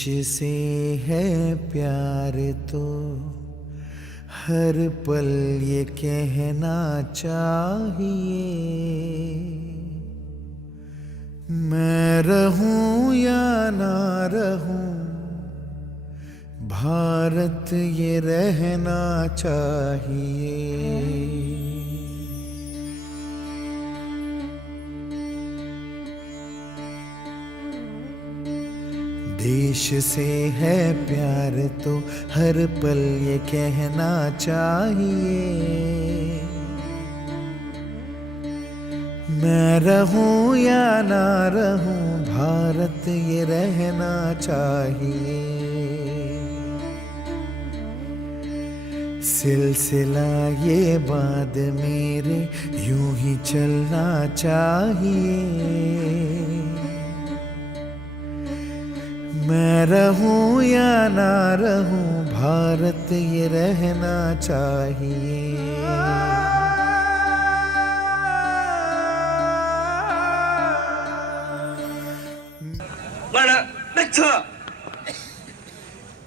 से है प्यार तो हर पल ये कहना चाहिए, मैं रहूं या ना रहूं भारत ये रहना चाहिए। देश से है प्यार तो हर पल ये कहना चाहिए, मैं रहूं या ना रहूं भारत ये रहना चाहिए। सिलसिला ये बाद मेरे यूं ही चलना चाहिए, मैं रहूं या ना रहूं भारत ये रहना चाहिए।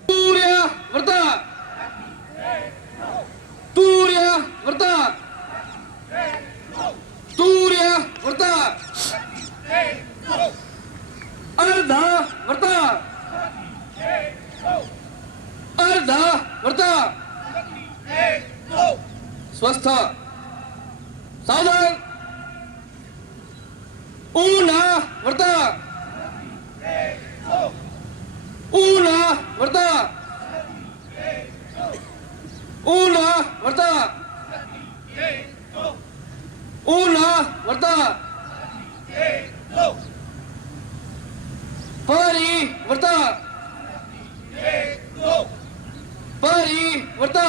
Turya Varta Turya Varta Turya Varta Ardha Varta Ardha Varta Swastha Sadhan Una Varta Una Varta Una Varta Una Varta Pari Varta Pari Varta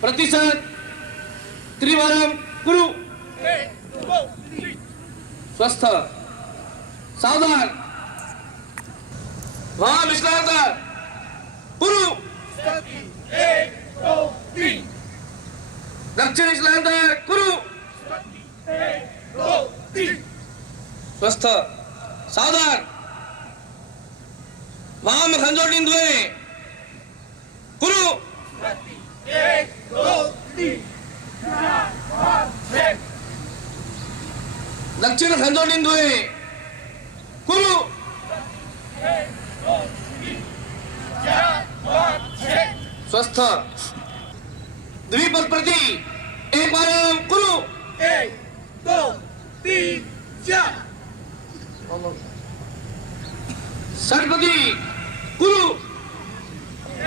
Pratisad Trivaram Guru Swastha Sadhan वहां विश्रांता गुरु दक्षिण विश्रांता गुरु स्वस्थ सावधान वहां में खंजोटी द्वे गुरु दक्षिण खंजोटी द्वे गुरु स्वस्थ द्विपद प्रति एक बार गुरु 1 2 3 4 षटपदी गुरु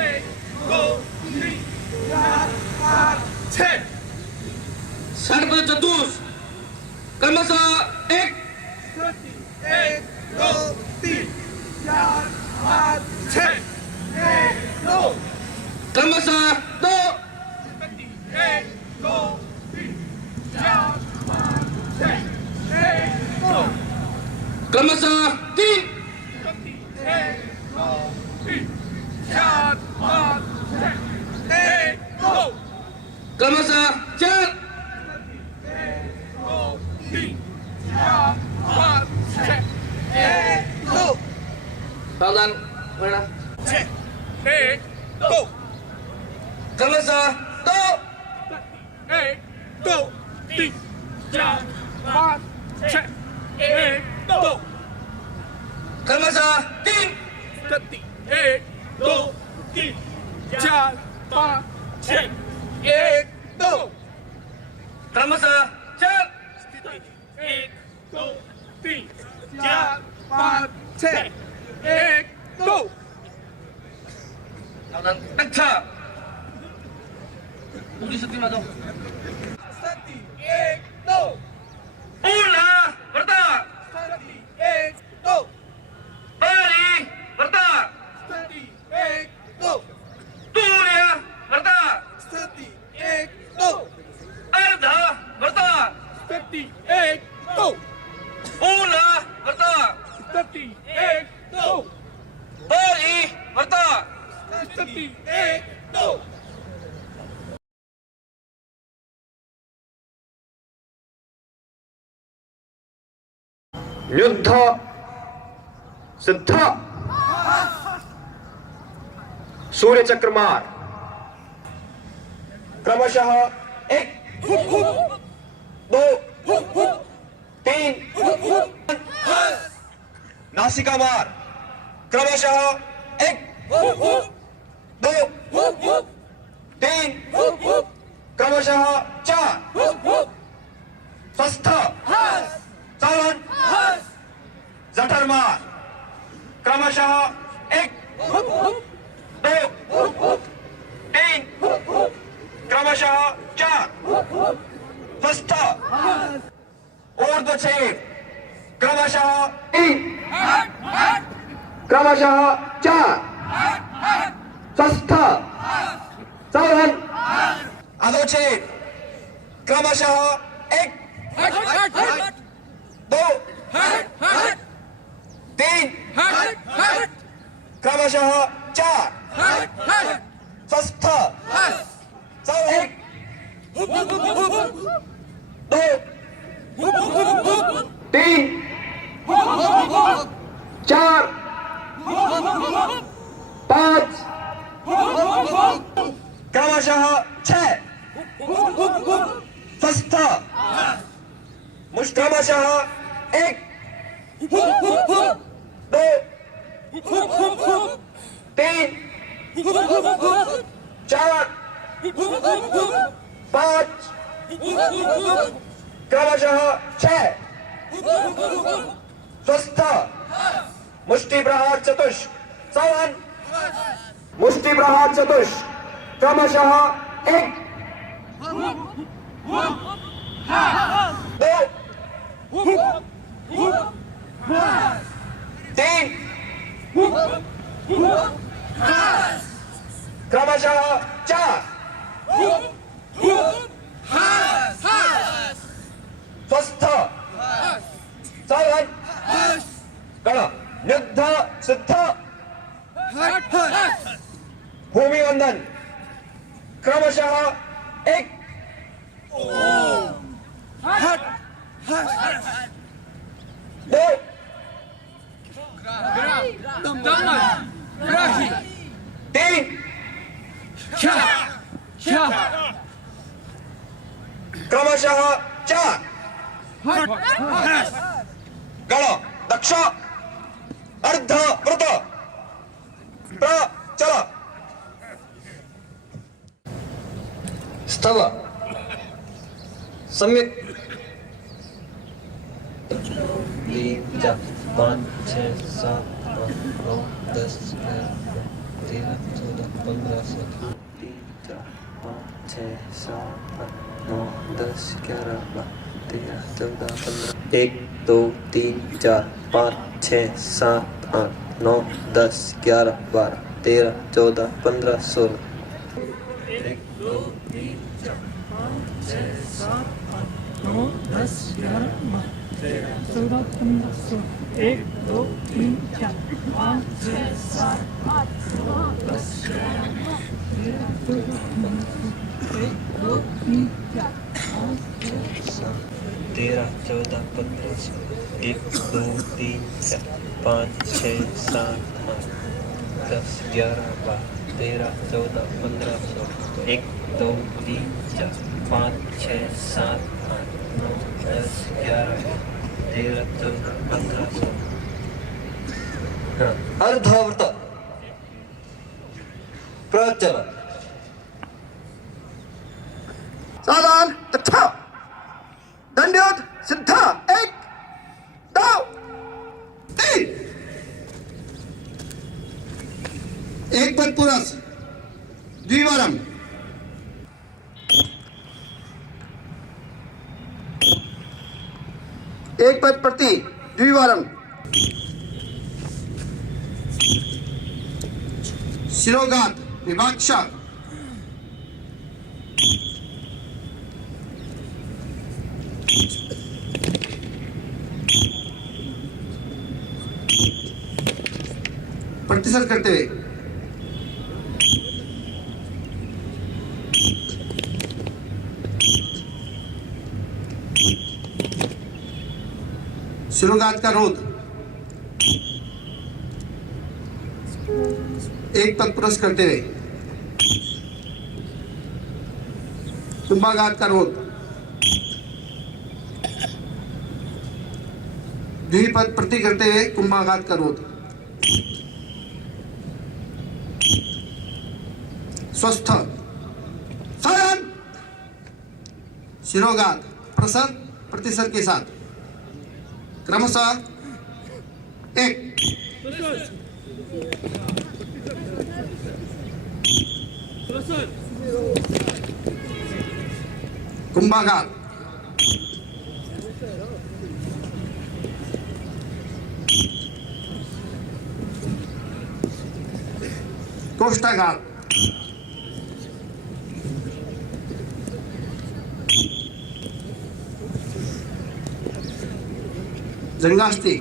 1 2 3 4 5 6 षटपद चतुष क्रमशः 1 2 3 4 5 6 1 2 क्रमशः 2 1 2 3 4 5 6 1 2 क्रमशः 3 1 2 3 4 5 6 1 2 क्रमशः 4 1 2 3 4 5 6 1 2 सावधान वरना 6 1 2 क्रमशः 2 1 2 3 4 5 6 1 2 क्रमशः 3 1 2 3 4 5 6 1 2 क्रमशः 4 1 2 3 4 5 6 1 2 अच्छा पूरी शक्ति में दो 1 2 Una Varta 1 2 Pari Varta 1 2 Turya Varta 1 2 Ardha Varta 1 2 Una Varta 1 2 Pari Varta 1 2 युद्ध सिद्ध सूर्य चक्र मार क्रमशः 1 2 3 नासिका मार क्रमशः 1 2 3 क्रमशः 4 स्वस्थ चालन जठर मार क्रमशः 1 2 3 क्रमशः 4 स्वस्थ ऊर्ध्वछेद क्रमशः 3 क्रमशः 4 स्वस्थ चालन अधोछेद क्रमशः 1 2 3 क्रमशः 4 स्वस्थ चालन 2 3 4 5 क्रमशः 6 स्वस्थ क्रमशः 1 2 3 4 5 क्रमशः 6 स्वस्थ मुष्टि प्रहार चतुष्क चालन मुष्टि प्रहार चतुष्क क्रमशः 1 2 3 क्रमशः 4 स्वस्थ चालन गण युद्ध सिद्ध भूमि वंदन क्रमशः 1 2 3 क्रमशः 4 गण दक्ष अर्ध वृत प्रचल स्तव सम्यक 3 4 5 6 7 8 9 10 11 12 13 14 15 16 3 4 5 6 7 8 9 10 11 12 13 14 15 1 2 3 4 5 6 7 8 9 10 11 12 13 14 15 16 1 2 3 4 5 6 7 8 9 10 11 12 13 14 15 16 1 2 3 4 5 6 7 8 9 10 11 13 14 15 1 2 3 4 5 6 7 13 14 15 16 1 2 3 4 5 6 7 8 10 11 12 13 14 15 16 1 2 3 4 5 6 7 8 9 10 11 13 14 15 16 अर्धवृत प्रचल सावधान तथा दंडोत सिद्ध 1 2 3 एक पद पुरस द्विवारम एक पद प्रति द्विवारम शिरोघात विभाक्ष प्रतिशत करते हुए शिरोघात का रोध एक तत्पुरुष करते हुए कुंभाघात करोत, द्विपद प्रति करते हुए कुंभाघात करोत, स्वस्थ सरण, शिरोघात प्रसर प्रतिसर के साथ क्रमशः एक कुंभाघात, कोष्ठाघात, जंगास्ती,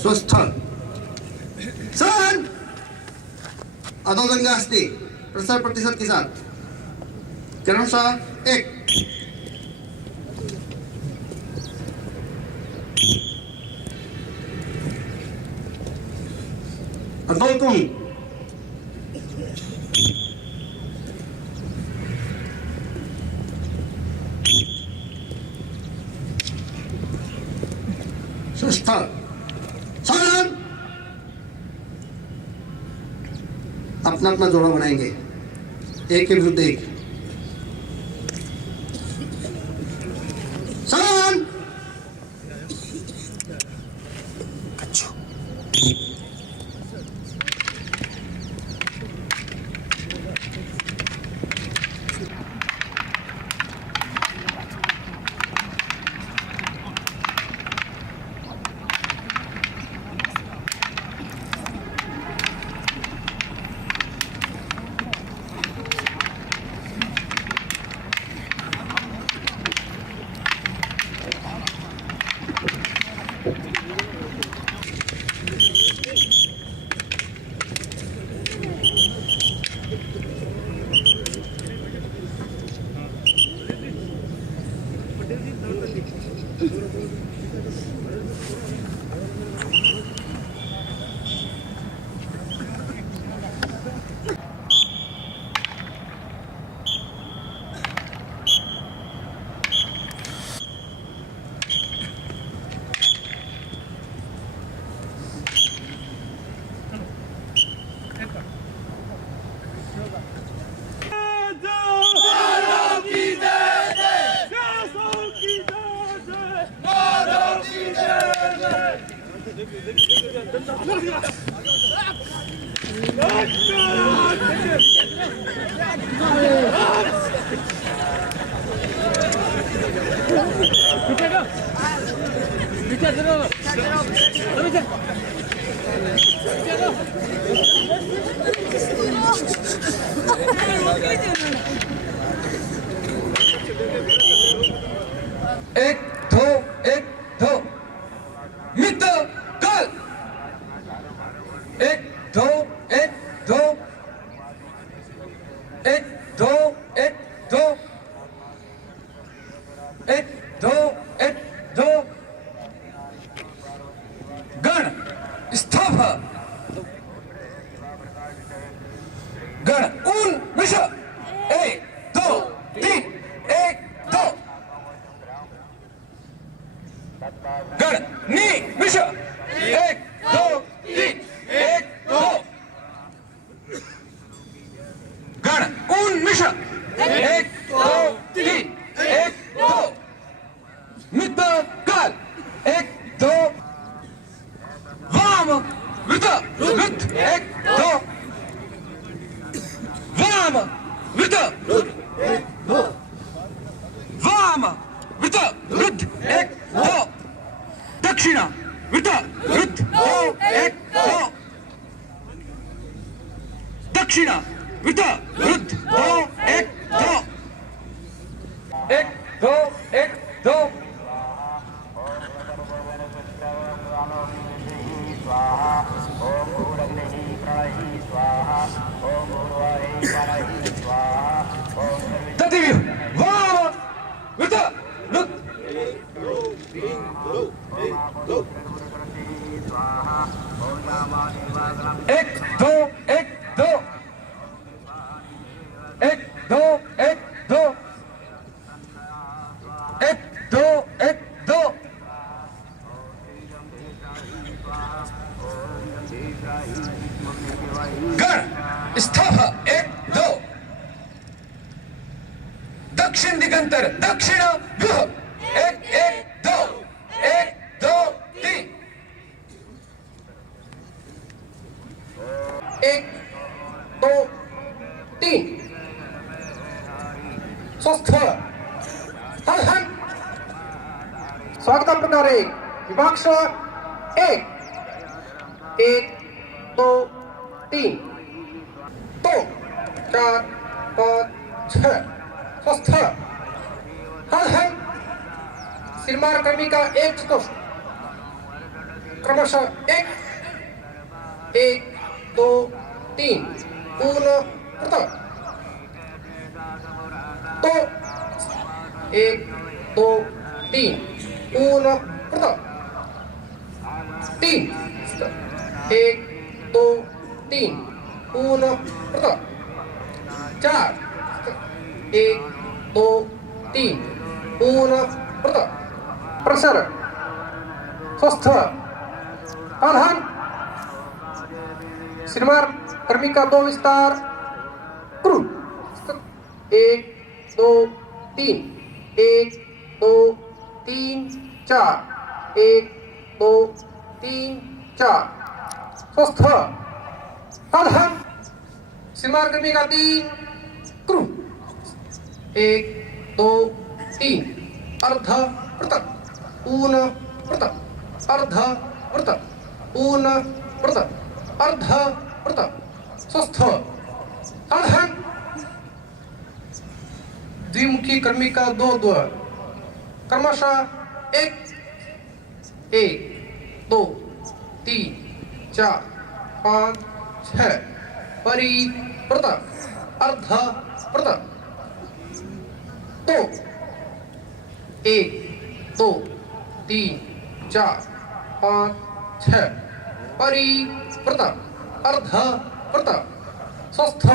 स्वस्थ सन, अधोजंगास्ती प्रसर प्रतिशत के साथ क्रमशः एक अधोकुंभ, स्वस्थ सरण, अपना अपना जोड़ा बनाएंगे एक के विरुद्ध एक, सरण, एक दो मित्र काल, एक दो एक दो एक दो एक दो एक दो एक दो गण स्थाप गण ऊन मिश एक दो तीन एक दो गण नी मिश एक दो तीन एक दो गण ऊन मिश एक दो तीन एक दो मित्र काल एक दो वाम वृत वृत एक दो वाम वृत वाम वृत वृद्ध एक दो दक्षिण वृत वृद्ध दो एक दो दक्षिण वृत वृद्ध दो एक दो एक दो एक दो तदिव्य वाम वृत वृद्ध एक दो एक दो एक दो एक दो एक दो एक दो गण स्थापा एक दो दक्षिण दिगंतर दक्षिण व्यूह एक एक दो तीन एक दो तीन स्वस्थ हर हर स्वागत प्रकारे विभाक्ष एक दो तीन दो चार पाँच छः स्वस्थ हर हर सिरमार कर्मी का एक चतुष्ट क्रमशः एक दो तीन पूर्ण कृत दो एक दो तीन पूर्ण कृत तीन एक दो तीन पूर्ण कृत चार एक दो तीन पूर्ण कृत प्रसर स्वस्थ आधान श्रीमार कर्मी का दो विस्तार क्रू एक दो तीन चार एक दो तीन चार स्वस्थ आधान श्रीमार कर्मी का तीन क्रू एक दो तीन अर्ध पृथक पूर्ण पृथक अर्ध पृथक पूर्ण पृथक अर्ध पृथक स्वस्थ आधान द्विमुखी कर्मी का दो द्वार क्रमशः एक दो तीन चार पाँच छः परि पृथक अर्ध पृथक दो एक दो तीन चार पाँच छः परि पृथक अर्ध पृथक स्वस्थ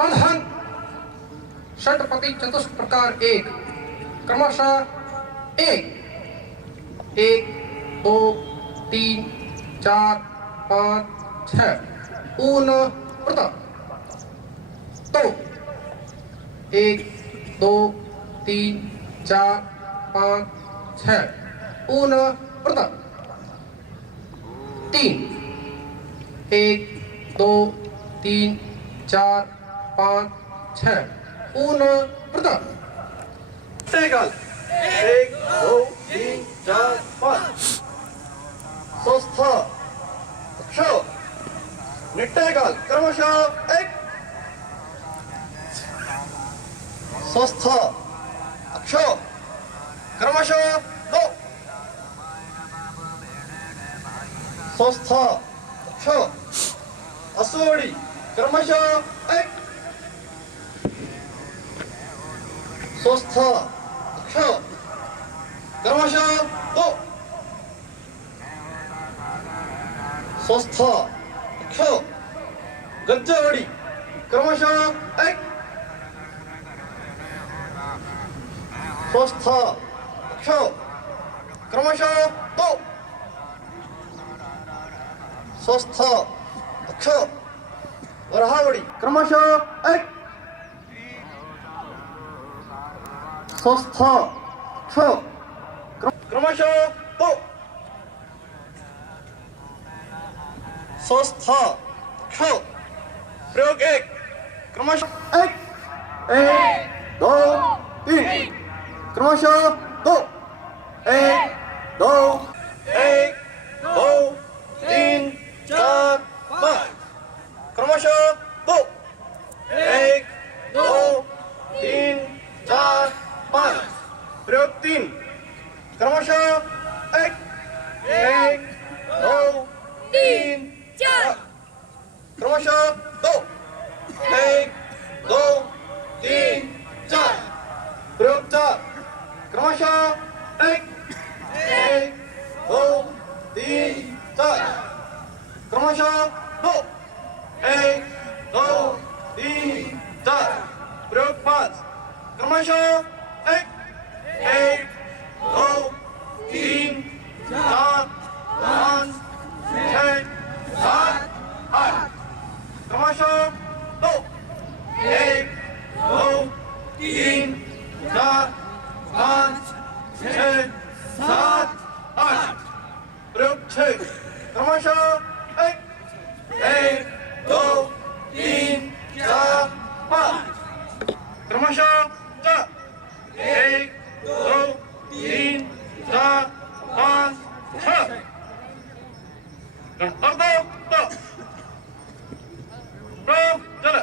आधान षटपति चतुष्ट प्रकार एक क्रमशः एक दो तीन चार पाँच छः पूर्ण पृथक दो एक दो तीन चार पाँच छः पूर्ण पृथक तीन एक दो तीन चार पाँच छः पूर्ण पृथक टेकल एक दो तीन चार पाँच स्वस्थ अक्ष निट्टेकल क्रमशः एक स्वस्थ अक्ष क्रमशः दो स्वस्थ अक्ष असोड़ी क्रमशः एक स्वस्थ अक्ष क्रमशः दो स्वस्थ अक्ष गज्जवड़ी क्रमशः एक स्वस्थ अक्ष क्रमशः दो स्वस्थ अक्ष वरहावड़ी क्रमशः एक स्वस्थ अक्ष क्रमशः दो स्वस्थ अक्ष प्रयोग एक क्रमशः एक दो तीन क्रमशः दो एक दो तीन चार पाँच क्रमशः दो एक दो तीन चार पाँच प्रयोग तीन क्रमशः एक दो तीन चार क्रमशः दो एक दो तीन चार प्रयोग चार क्रमशः 1 1 2 3 4 क्रमशः 2 1 2 3 4 प्रयोग 5 क्रमशः 1 1 2 3 4 5 6 7 8 क्रमशः 2 1 2 3 4 5 6 7 8 प्रयोग 6 क्रमशः 1 2 3 4 5 क्रमशः 4 1 2 3 4 5 6 अर्धा प्रयोग चला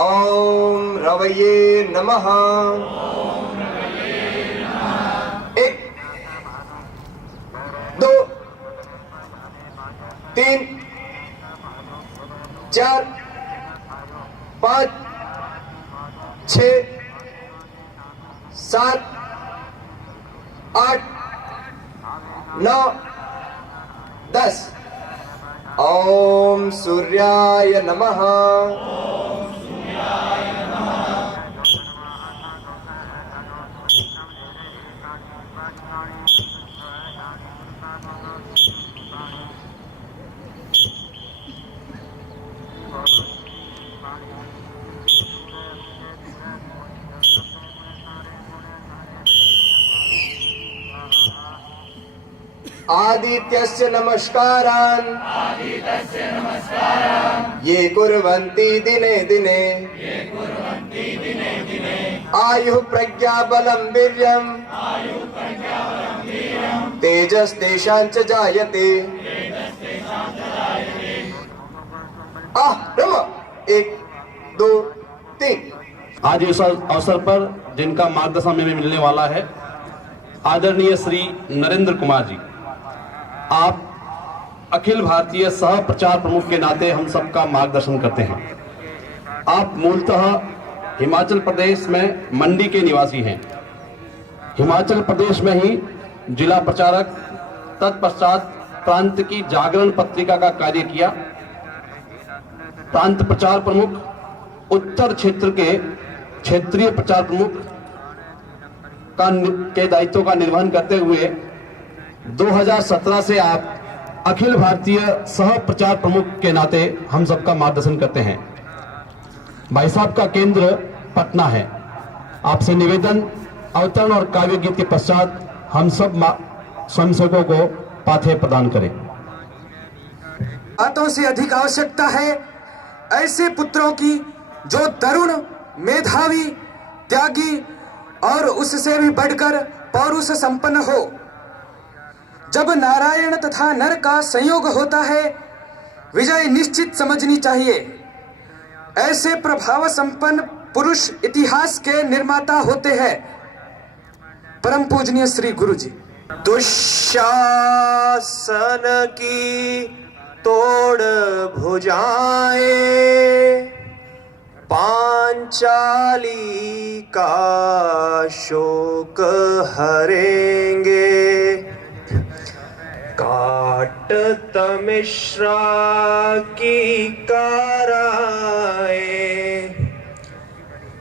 ओम रवये नमः। 1 2 3 4 5 6 7 8 9 10। ओम सूर्याय नमः। आदित्यस्य नमस्कारान् ये कुर्वन्ति दिने दिने आयुः प्रज्ञा बलं वीर्यं तेजस्तेषां च जायते। नम 1 2 3। आज इस अवसर पर जिनका मार्गदर्शन हमें मिलने वाला है, आदरणीय श्री नरेंद्र कुमार जी, आप अखिल भारतीय सह प्रचार प्रमुख के नाते हम सबका मार्गदर्शन करते हैं। आप मूलतः हिमाचल प्रदेश में मंडी के निवासी हैं। हिमाचल प्रदेश में ही जिला प्रचारक, तत्पश्चात प्रांत की जागरण पत्रिका का कार्य किया, प्रांत प्रचार प्रमुख, उत्तर क्षेत्र के क्षेत्रीय प्रचार प्रमुख के दायित्व का निर्वहन करते हुए 2017 से आप अखिल भारतीय सह प्रचार प्रमुख के नाते हम सबका मार्गदर्शन करते हैं। भाई साहब का केंद्र पटना है। आपसे निवेदन, अवतरण और काव्य गीत के पश्चात हम सब स्वयंसेवकों को पाथे प्रदान करें। बातों से अधिक आवश्यकता है ऐसे पुत्रों की जो तरुण, मेधावी, त्यागी और उससे भी बढ़कर पौरुष संपन्न हो। जब नारायण तथा नर का संयोग होता है, विजय निश्चित समझनी चाहिए। ऐसे प्रभाव संपन्न पुरुष इतिहास के निर्माता होते हैं। परम पूजनीय श्री गुरु जी। दुशासन की तोड़ भुजाएं पांचाली का शोक हरेंगे। काटत मिश्रा की काराएं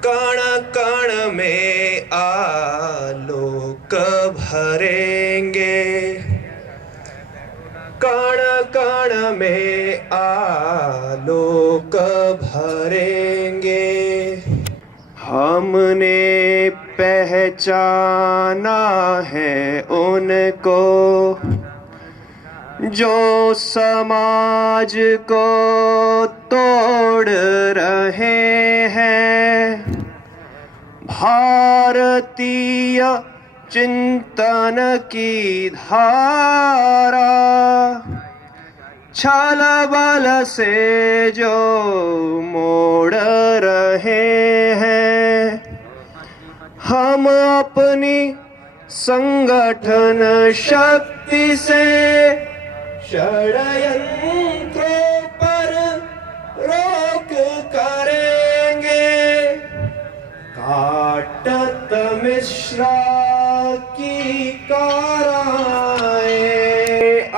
कण कण में आलोक भरेंगे। कण कण में आलोक भरेंगे। हमने पहचाना है उनको जो समाज को तोड़ रहे हैं। भारतीय चिंतन की धारा छल बल से जो मोड़ रहे हैं। हम अपनी संगठन शक्ति से षड्यंत्रों पर रोक करेंगे। काटत मिश्रा की काराएं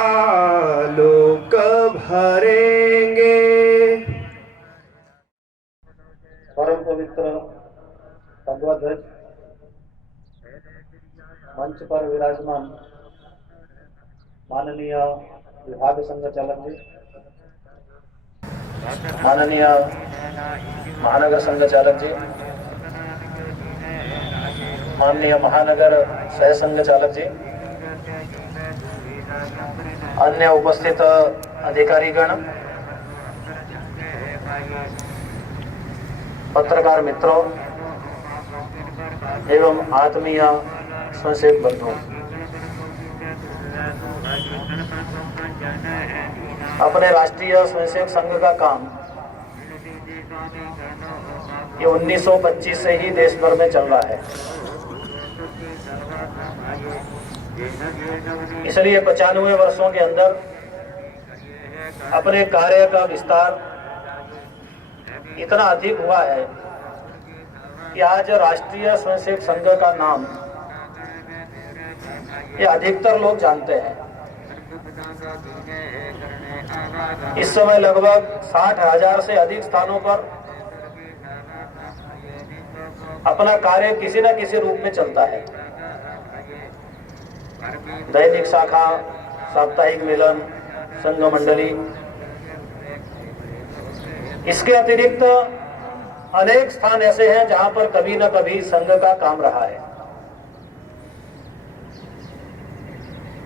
आलोक भरेंगे। परम पवित्र भगवत ध्वज मंच पर विराजमान माननीय विभाग संघ चालक जी, माननीय महानगर संघ चालक जी, माननीय महानगर सह संघ चालक जी, अन्य उपस्थित अधिकारीगण, पत्रकार मित्रों एवं आत्मीय स्वयंसेवक बंधुओं, अपने राष्ट्रीय स्वयंसेवक संघ का काम ये 1925 से ही देश भर में चल रहा है। इसलिए 95 वर्षों के अंदर अपने कार्य का विस्तार इतना अधिक हुआ है कि आज राष्ट्रीय स्वयंसेवक संघ का नाम ये अधिकतर लोग जानते हैं। इस समय लगभग 60,000 से अधिक स्थानों पर अपना कार्य किसी न किसी रूप में चलता है। दैनिक शाखा, साप्ताहिक मिलन, संघ मंडली, इसके अतिरिक्त अनेक स्थान ऐसे हैं जहां पर कभी न कभी संघ का काम रहा है।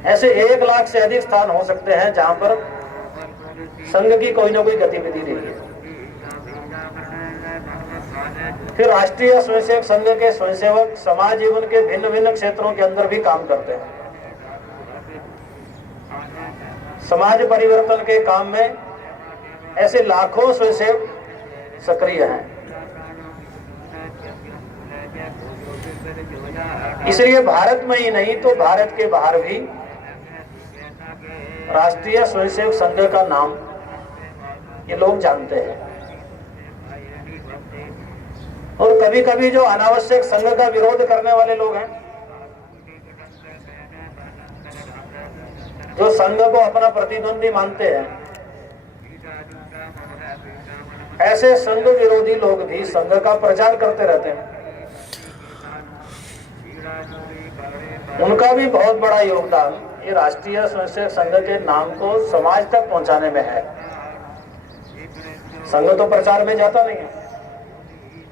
ऐसे 1 लाख से अधिक स्थान हो सकते हैं जहां पर संघ की कोई ना कोई गतिविधि रही है। फिर राष्ट्रीय स्वयंसेवक संघ के स्वयंसेवक समाज जीवन के भिन्न भिन्न क्षेत्रों के अंदर भी काम करते हैं। समाज परिवर्तन के काम में ऐसे लाखों स्वयंसेवक सक्रिय हैं। इसलिए भारत में ही नहीं तो भारत के बाहर भी राष्ट्रीय स्वयंसेवक संघ का नाम ये लोग जानते हैं। और कभी कभी जो अनावश्यक संघ का विरोध करने वाले लोग हैं, जो संघ को अपना प्रतिद्वंदी मानते हैं, ऐसे संघ विरोधी लोग भी संघ का प्रचार करते रहते हैं। उनका भी बहुत बड़ा योगदान ये राष्ट्रीय स्वयंसेवक संघ के नाम को समाज तक पहुंचाने में है। संघ तो प्रचार में जाता नहीं है,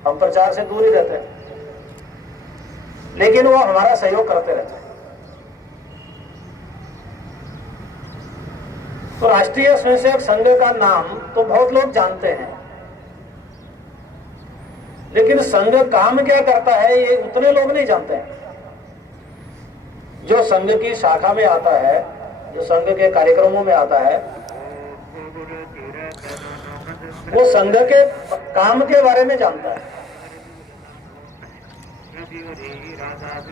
हम प्रचार से दूर ही रहते हैं, लेकिन वो हमारा सहयोग करते रहते हैं। तो राष्ट्रीय स्वयंसेवक संघ का नाम तो बहुत लोग जानते हैं, लेकिन संघ काम क्या करता है ये उतने लोग नहीं जानते हैं। जो संघ की शाखा में आता है, जो संघ के कार्यक्रमों में आता है, वो संघ के काम के बारे में जानता है।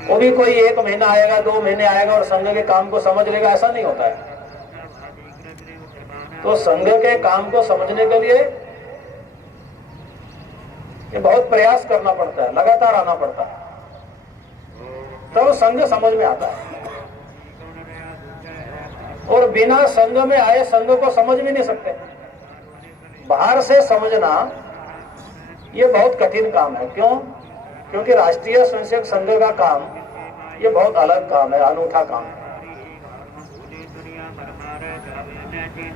वो भी कोई 1 महीना आएगा, 2 महीने आएगा और संघ के काम को समझ लेगा, ऐसा नहीं होता है। तो संघ के काम को समझने के लिए ये बहुत प्रयास करना पड़ता है, लगातार आना पड़ता है, तब संघ समझ में आता है। और बिना संघ में आए संघ को समझ भी नहीं सकते। बाहर से समझना ये बहुत कठिन काम है। क्यों? क्योंकि राष्ट्रीय स्वयंसेवक संघ का काम ये बहुत अलग काम है, अनूठा काम है।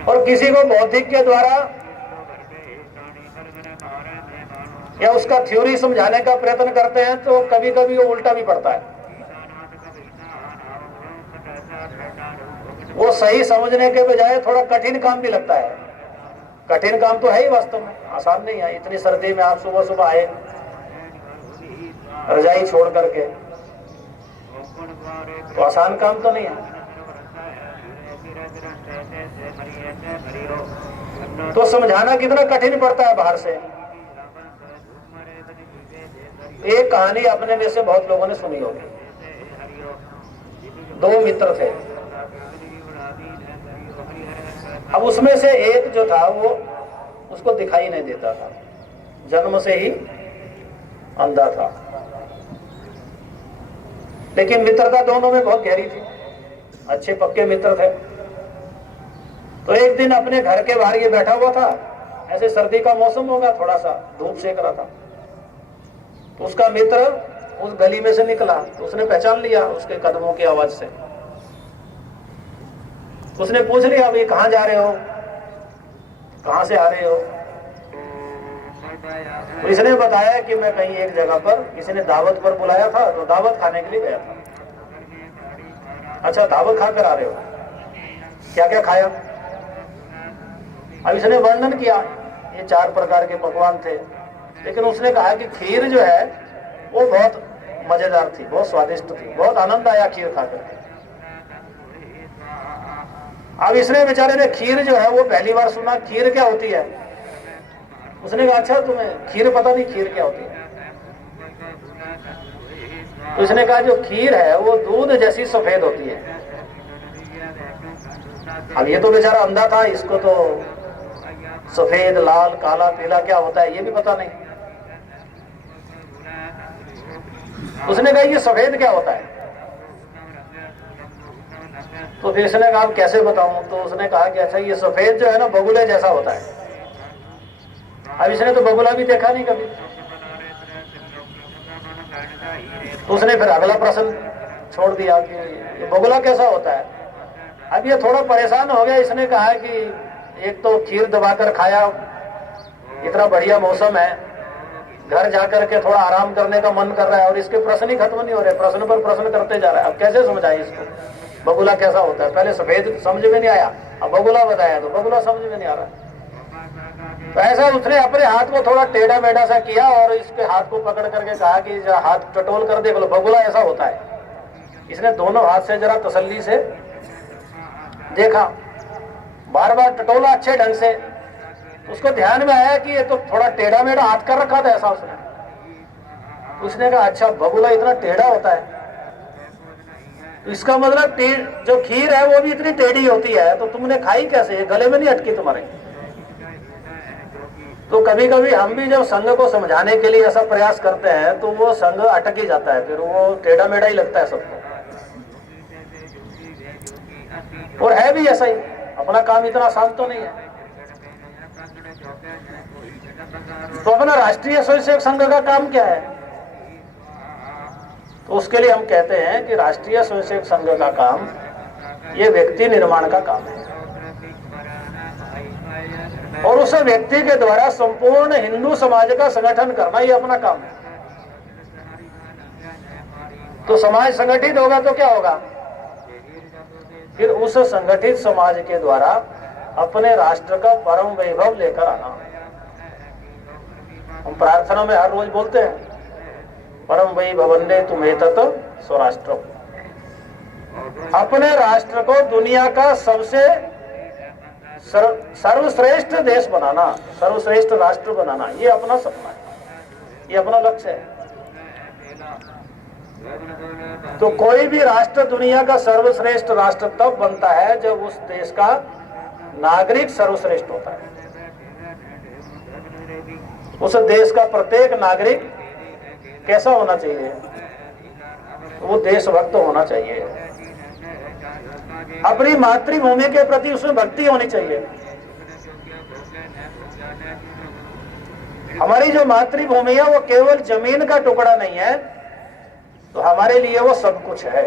और किसी को बौद्धिक के द्वारा या उसका थ्योरी समझाने का प्रयत्न करते हैं तो कभी कभी वो उल्टा भी पड़ता है। वो सही समझने के बजाय थोड़ा कठिन काम भी लगता है। कठिन काम तो है ही, वास्तव में आसान नहीं है। इतनी सर्दी में आप सुबह सुबह आए रजाई छोड़ करके, तो आसान काम तो नहीं है। तो समझाना कितना कठिन पड़ता है बाहर से। एक कहानी अपने में से बहुत लोगों ने सुनी होगी। 2 मित्र थे। अब उसमें से एक जो था वो उसको दिखाई नहीं देता था, जन्म से ही अंधा था, लेकिन मित्रता दोनों में बहुत गहरी थी, अच्छे पक्के मित्र थे। तो एक दिन अपने घर के बाहर ये बैठा हुआ था, ऐसे सर्दी का मौसम होगा, थोड़ा सा धूप सेक रहा था। तो उसका मित्र उस गली में से निकला, तो उसने पहचान लिया उसके कदमों की आवाज से। उसने पूछ लिया, अभी कहाँ जा रहे हो, कहाँ से आ रहे हो? तो इसने बताया कि मैं कहीं एक जगह पर किसी ने दावत पर बुलाया था, तो दावत खाने के लिए गया था। अच्छा, दावत खा कर आ रहे हो, क्या क्या खाया? अब इसने वर्णन किया, ये 4 प्रकार के पकवान थे, लेकिन उसने कहा कि खीर जो है वो बहुत मजेदार थी, बहुत स्वादिष्ट थी, बहुत आनंद आया खीर खाकर। अब इसने बेचारे ने खीर जो है वो पहली बार सुना, खीर क्या होती है? उसने कहा अच्छा तुम्हें खीर पता नहीं, खीर क्या होती है? तो उसने कहा जो खीर है वो दूध जैसी सफेद होती है। अब ये तो बेचारा अंधा था, इसको तो सफेद, लाल, काला, पीला क्या होता है ये भी पता नहीं। उसने कहा ये सफेद क्या होता है? तो फिर इसने कहा कैसे बताऊं? तो उसने कहा कि अच्छा ये सफेद जो है ना बगुले जैसा होता है। अब इसने तो बगुला भी देखा नहीं कभी। तो उसने फिर अगला प्रश्न छोड़ दिया कि ये बगुला कैसा होता है। अब ये थोड़ा परेशान हो गया। इसने कहा कि एक तो खीर दबाकर खाया, इतना बढ़िया मौसम है, घर जाकर के थोड़ा आराम करने का मन कर रहा है और इसके प्रश्न ही खत्म नहीं हो रहे, प्रश्न पर प्रश्न करते जा रहा है। अब कैसे समझाए इसको बगुला कैसा होता है? पहले सफेद समझ में नहीं आया, अब बगुला बताया तो बगुला समझ में नहीं आ रहा। तो ऐसा उसने अपने हाथ को थोड़ा टेढ़ा मेढ़ा सा किया और इसके हाथ को पकड़ करके कहा कि जरा हाथ टटोल कर देख लो, बगुला ऐसा होता है। इसने दोनों हाथ से जरा तसल्ली से देखा, बार बार टटोला अच्छे ढंग से। उसको ध्यान में आया कि ये तो थोड़ा टेढ़ा मेढ़ा हाथ कर रखा था ऐसा उसने कहा अच्छा बगुला इतना टेढ़ा होता है, तो इसका मतलब जो खीर है वो भी इतनी टेढ़ी होती है, तो तुमने खाई कैसे? गले में नहीं अटकी तुम्हारे? तो कभी कभी हम भी जब संघ को समझाने के लिए ऐसा प्रयास करते हैं तो वो संघ अटक ही जाता है, फिर वो टेढ़ा मेढ़ा ही लगता है सबको। और है भी ऐसा ही, अपना काम इतना आसान तो नहीं है। तो अपना राष्ट्रीय स्वयंसेवक संघ का काम क्या है? तो उसके लिए हम कहते हैं कि राष्ट्रीय स्वयंसेवक संघ का काम ये व्यक्ति निर्माण का काम है और उस व्यक्ति के द्वारा संपूर्ण हिंदू समाज का संगठन करना ये अपना काम है। तो समाज संगठित होगा तो क्या होगा? फिर उस संगठित समाज के द्वारा अपने राष्ट्र का परम वैभव लेकर आना। हम प्रार्थना में हर रोज बोलते हैं परम वैभवंदे तुम्हें तत् स्वराष्ट्र। अपने राष्ट्र को दुनिया का सबसे सर्वश्रेष्ठ देश बनाना, सर्वश्रेष्ठ राष्ट्र बनाना, ये अपना सपना है, ये अपना लक्ष्य है। तो कोई भी राष्ट्र दुनिया का सर्वश्रेष्ठ राष्ट्र तब बनता है जब उस देश का नागरिक सर्वश्रेष्ठ होता है। उस देश का प्रत्येक नागरिक कैसा होना चाहिए? वो देशभक्त होना चाहिए, अपनी मातृभूमि के प्रति उसमें भक्ति होनी चाहिए। हमारी जो मातृभूमि है वो केवल जमीन का टुकड़ा नहीं है, तो हमारे लिए वो सब कुछ है।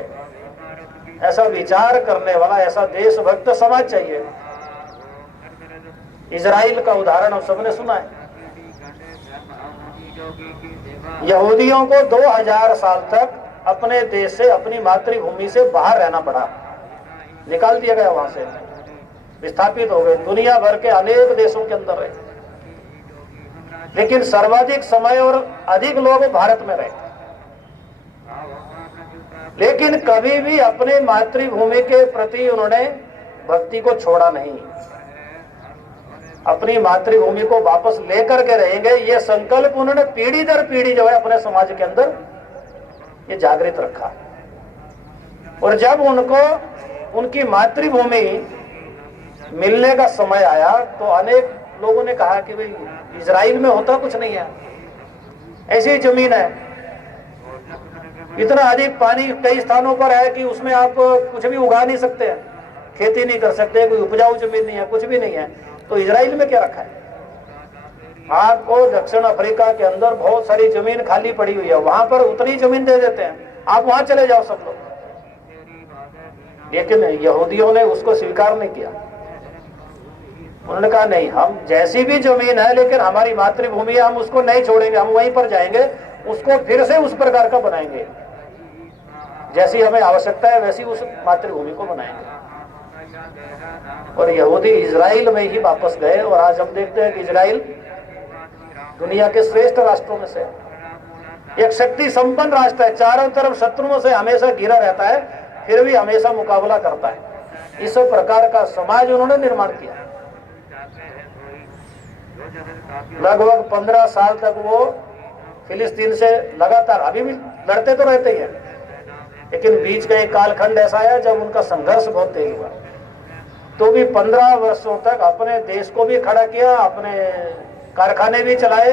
ऐसा विचार करने वाला, ऐसा देशभक्त समाज चाहिए। इजराइल का उदाहरण हम सबने सुना है। यहूदियों को 2000 साल तक अपने देश से, अपनी मातृभूमि से बाहर रहना पड़ा, निकाल दिया गया, वहां से विस्थापित हो गए, दुनिया भर के अनेक देशों के अंदर रहे, लेकिन सर्वाधिक समय और अधिक लोग भारत में रहे। लेकिन कभी भी अपने मातृभूमि के प्रति उन्होंने भक्ति को छोड़ा नहीं, अपनी मातृभूमि को वापस लेकर के रहेंगे, ये संकल्प उन्होंने पीढ़ी दर पीढ़ी जो है अपने समाज के अंदर ये जागृत रखा। और जब उनको उनकी मातृभूमि मिलने का समय आया तो अनेक लोगों ने कहा कि भाई इजराइल में होता कुछ नहीं है, ऐसी ही जमीन है, इतना अधिक पानी कई स्थानों पर है कि उसमें आप कुछ भी उगा नहीं सकते हैं, खेती नहीं कर सकते, कोई उपजाऊ जमीन नहीं है, कुछ भी नहीं है, तो इजराइल में क्या रखा है? आपको दक्षिण अफ्रीका के अंदर बहुत सारी जमीन खाली पड़ी हुई है, वहां पर उतनी जमीन दे देते हैं, आप वहां चले जाओ सब लोग। लेकिन यहूदियों ने उसको स्वीकार नहीं किया। उन्होंने कहा नहीं, हम जैसी भी जमीन है लेकिन हमारी मातृभूमि है, हम उसको नहीं छोड़ेंगे, हम वहीं पर जाएंगे, उसको फिर से उस प्रकार का बनाएंगे, जैसी हमें आवश्यकता है वैसी उस मातृभूमि को बनाएंगे। और यहूदी इजराइल में ही वापस गए और आज हम देखते हैं कि इजराइल दुनिया के श्रेष्ठ राष्ट्रों में से एक शक्ति संपन्न राष्ट्र है, चारों तरफ शत्रुओं से हमेशा घिरा रहता है, फिर भी हमेशा मुकाबला करता है। इस प्रकार का समाज उन्होंने निर्माण किया। लगभग 15 साल तक वो फिलिस्तीन से लगातार, अभी भी लड़ते तो रहते ही हैं, लेकिन बीच का एक कालखंड ऐसा आया जब उनका संघर्ष बहुत तेज हुआ, तो भी 15 वर्षों तक अपने देश को भी खड़ा किया, अपने कारखाने भी चलाए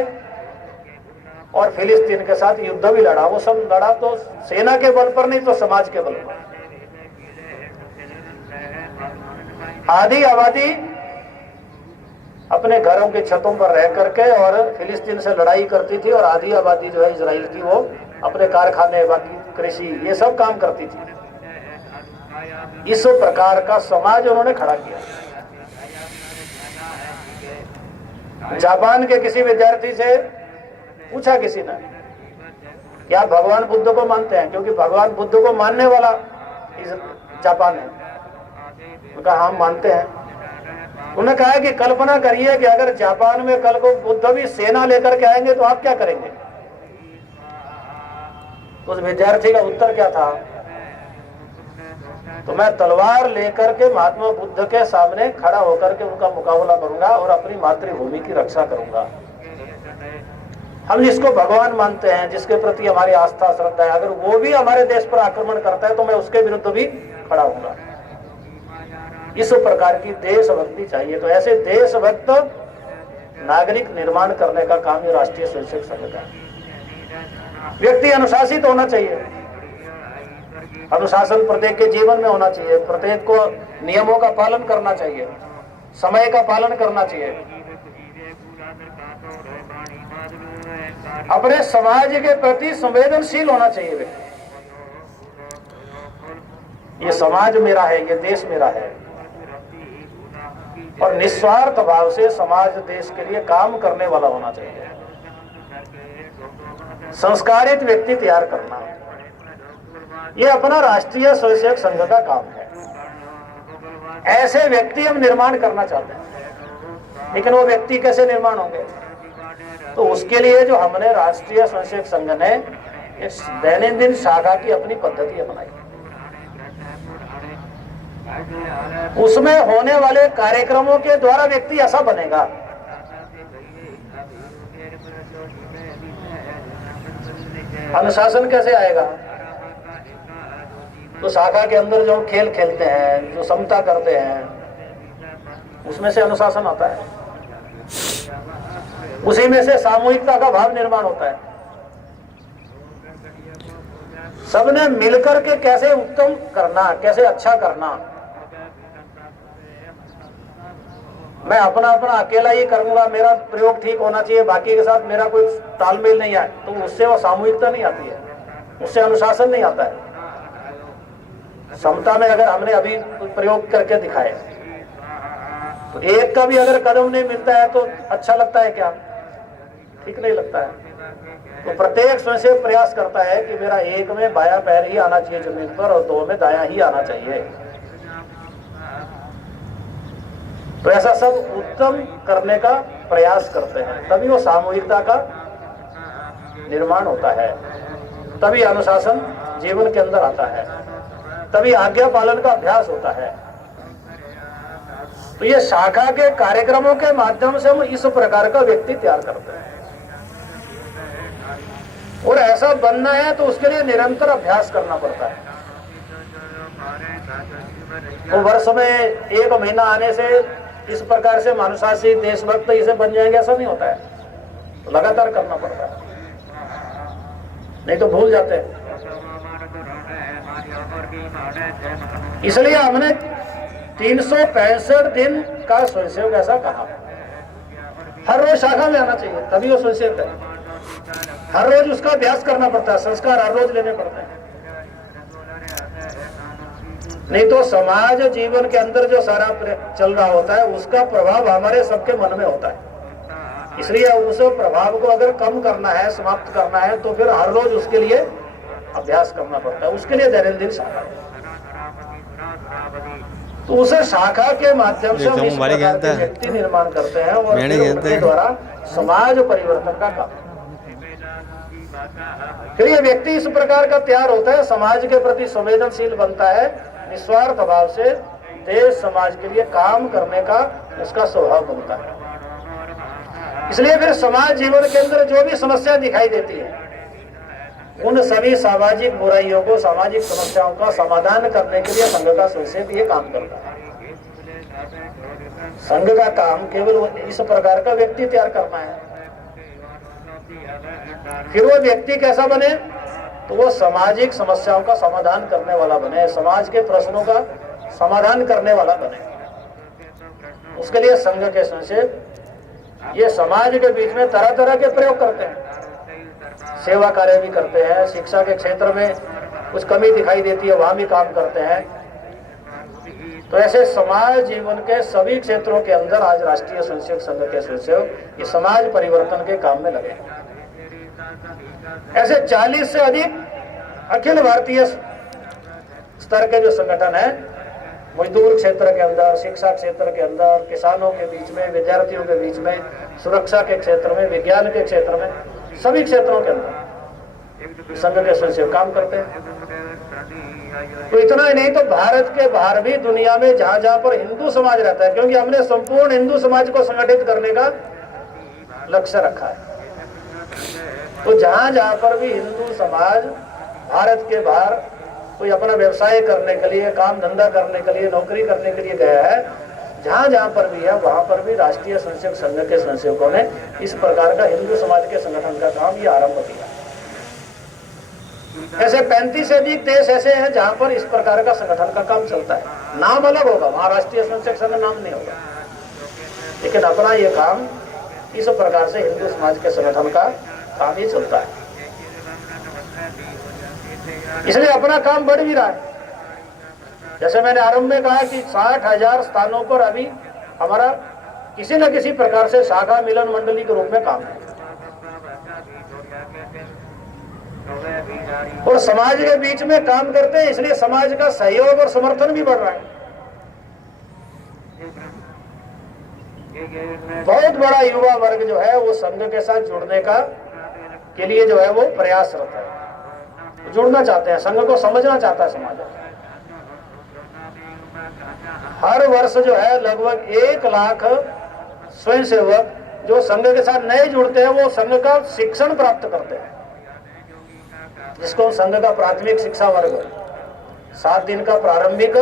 और फिलिस्तीन के साथ युद्ध भी लड़ा। वो सब लड़ा तो सेना के बल पर नहीं तो समाज के बल पर। आधी आबादी अपने घरों के छतों पर रह करके और फिलिस्तीन से लड़ाई करती थी, और आधी आबादी जो है इजराइल की वो अपने कारखाने, बाकी कृषि, ये सब काम करती थी। इस प्रकार का समाज उन्होंने खड़ा किया। जापान के किसी विद्यार्थी से पूछा किसी ने कि आप भगवान बुद्ध को मानते हैं, क्योंकि भगवान बुद्ध को मानने वाला जापान है। उनका हम मानते हैं। उन्होंने कहा कि कल्पना करिए कि अगर जापान में कल को बुद्ध भी सेना लेकर के आएंगे तो आप क्या करेंगे? उस विद्यार्थी का उत्तर क्या था? तो मैं तलवार लेकर के महात्मा बुद्ध के सामने खड़ा होकर के उनका मुकाबला करूंगा और अपनी मातृभूमि की रक्षा करूंगा। हम जिसको भगवान मानते हैं, जिसके प्रति हमारी आस्था श्रद्धा है, अगर वो भी हमारे देश पर आक्रमण करता है तो मैं उसके विरुद्ध भी खड़ा होऊंगा। इस प्रकार की देशभक्ति चाहिए। तो ऐसे देशभक्त नागरिक निर्माण करने का काम ये राष्ट्रीय स्वयंसेवक संघ का है। व्यक्ति अनुशासित होना चाहिए। अनुशासन प्रत्येक के जीवन में होना चाहिए। प्रत्येक को नियमों का पालन करना चाहिए, समय का पालन करना चाहिए, अपने समाज के प्रति संवेदनशील होना चाहिए व्यक्ति। ये समाज मेरा है, ये देश मेरा है, और निस्वार्थ भाव से समाज देश के लिए काम करने वाला होना चाहिए। संस्कारित व्यक्ति तैयार करना, ये अपना राष्ट्रीय स्वयंसेवक संघ का काम है। ऐसे व्यक्ति हम निर्माण करना चाहते हैं, लेकिन वो व्यक्ति कैसे निर्माण होंगे? तो उसके लिए जो हमने राष्ट्रीय स्वयंसेवक संघ ने इस दैनंदिन शाखा की अपनी पद्धति अपनाई, उसमें होने वाले कार्यक्रमों के द्वारा व्यक्ति ऐसा बनेगा। अनुशासन कैसे आएगा? तो शाखा के अंदर जो खेल खेलते हैं, जो समता करते हैं, उसमें से अनुशासन आता है। उसी में से सामूहिकता का भाव निर्माण होता है। सबने मिलकर के कैसे उत्तम करना, कैसे अच्छा करना। मैं अपना अकेला ही करूंगा, मेरा प्रयोग ठीक होना चाहिए, बाकी के साथ मेरा कोई तालमेल नहीं है, तो उससे वो सामूहिकता नहीं आती है, उससे अनुशासन नहीं आता है। समता में अगर हमने अभी प्रयोग करके दिखाए तो एक का भी अगर कदम नहीं मिलता है तो अच्छा लगता है क्या? ठीक नहीं लगता है। तो प्रत्येक स्वयंसेवक प्रयास करता है कि मेरा एक में बायां पैर ही आना चाहिए जमीन पर और दो में दायां ही आना चाहिए। तो ऐसा सब उत्तम करने का प्रयास करते हैं, तभी वो सामूहिकता का निर्माण होता है, तभी अनुशासन जीवन के अंदर आता है, तभी आज्ञा पालन का अभ्यास होता है। तो ये शाखा के कार्यक्रमों के माध्यम से हम इस प्रकार का व्यक्ति तैयार करते हैं, और ऐसा बनना है तो उसके लिए निरंतर अभ्यास करना पड़ता है। तो वर्ष में एक महीना आने से इस प्रकार से अनुशासित देशभक्त इसे बन जाएंगे, ऐसा नहीं होता है। तो लगातार करना पड़ता है, नहीं तो भूल जाते हैं। इसलिए हमने 365 दिन का स्वयंसेवक ऐसा कहा। हर रोज शाखा में आना चाहिए, तभी वो स्वयंसेवक है। हर रोज उसका अभ्यास करना पड़ता है, संस्कार हर रोज लेने पड़ते हैं, नहीं तो समाज जीवन के अंदर जो सारा चल रहा होता है उसका प्रभाव हमारे सबके मन में होता है। इसलिए उस प्रभाव को अगर कम करना है, समाप्त करना है, तो फिर हर रोज उसके लिए अभ्यास करना पड़ता है। उसके लिए दैनंदिन शाखा, तो उस शाखा के माध्यम से हम इस प्रकार के व्यक्ति निर्माण करते हैं और उनके द्वारा समाज परिवर्तन का काम। फिर ये व्यक्ति इस प्रकार का तैयार होता है, समाज के प्रति संवेदनशील बनता है, निस्वार्थ भाव से देश समाज के लिए काम करने का उसका स्वभाव बनता है। इसलिए फिर समाज जीवन के अंदर जो भी समस्या दिखाई देती है, उन सभी सामाजिक बुराइयों को, सामाजिक समस्याओं का समाधान करने के लिए संघ का संक्षेप ये काम करता है। संघ का काम केवल इस प्रकार का व्यक्ति तैयार करना है। फिर वो व्यक्ति कैसा बने, तो वो सामाजिक समस्याओं का समाधान करने वाला बने, समाज के प्रश्नों का समाधान करने वाला बने। उसके लिए संघ के संक्षेप ये समाज के बीच में तरह तरह के प्रयोग करते हैं, सेवा कार्य भी करते हैं, शिक्षा के क्षेत्र में कुछ कमी दिखाई देती है वहां भी काम करते हैं। तो ऐसे समाज जीवन के सभी क्षेत्रों के अंदर आज राष्ट्रीय स्वयंसेवक संघ के स्वयंसेवक ये समाज परिवर्तन के काम में लगे। ऐसे 40 से अधिक अखिल भारतीय स्तर के जो संगठन है, मजदूर क्षेत्र के अंदर, शिक्षा क्षेत्र के अंदर, किसानों के बीच में, विद्यार्थियों के बीच में, सुरक्षा के क्षेत्र में, विज्ञान के क्षेत्र में, सभी क्षेत्रों के अंदर संघ के स्वयंसेवक काम करते हैं। तो इतना ही नहीं, तो भारत के बाहर भी दुनिया में जहां जहां पर हिंदू समाज रहता है, क्योंकि हमने संपूर्ण हिंदू समाज को संगठित करने का लक्ष्य रखा है, तो जहां जहां पर भी हिंदू समाज भारत के बाहर कोई अपना व्यवसाय करने के लिए, काम धंधा करने के लिए, नौकरी करने के लिए गया है, जहां जहां पर भी है वहां पर भी राष्ट्रीय स्वयंसेवक संघ के स्वयंसेवकों ने इस प्रकार का हिंदू समाज के संगठन का काम ये आरंभ किया। ऐसे 35 से अधिक देश ऐसे हैं जहां पर इस प्रकार का संगठन का काम चलता है। नाम अलग होगा, वहां राष्ट्रीय स्वयंसेवक संघ नाम नहीं होगा, लेकिन अपना ये काम इस प्रकार से हिंदू समाज के संगठन का काम ही चलता है। इसलिए अपना काम बढ़ भी रहा है। जैसे मैंने आरंभ में कहा कि 60,000 स्थानों पर अभी हमारा किसी न किसी प्रकार से शाखा मिलन मंडली के रूप में काम है, और समाज के बीच में काम करते हैं, इसलिए समाज का सहयोग और समर्थन भी बढ़ रहा है। बहुत बड़ा युवा वर्ग जो है वो संघ के साथ जुड़ने का के लिए जो है वो प्रयासरत है, जुड़ना चाहते हैं, संघ को समझना चाहता है समाज। हर वर्ष जो है लगभग 1 लाख स्वयंसेवक जो संघ के साथ नए जुड़ते हैं वो संघ का शिक्षण प्राप्त करते हैं, जिसको संघ का प्राथमिक शिक्षा वर्ग 7 दिन का प्रारंभिक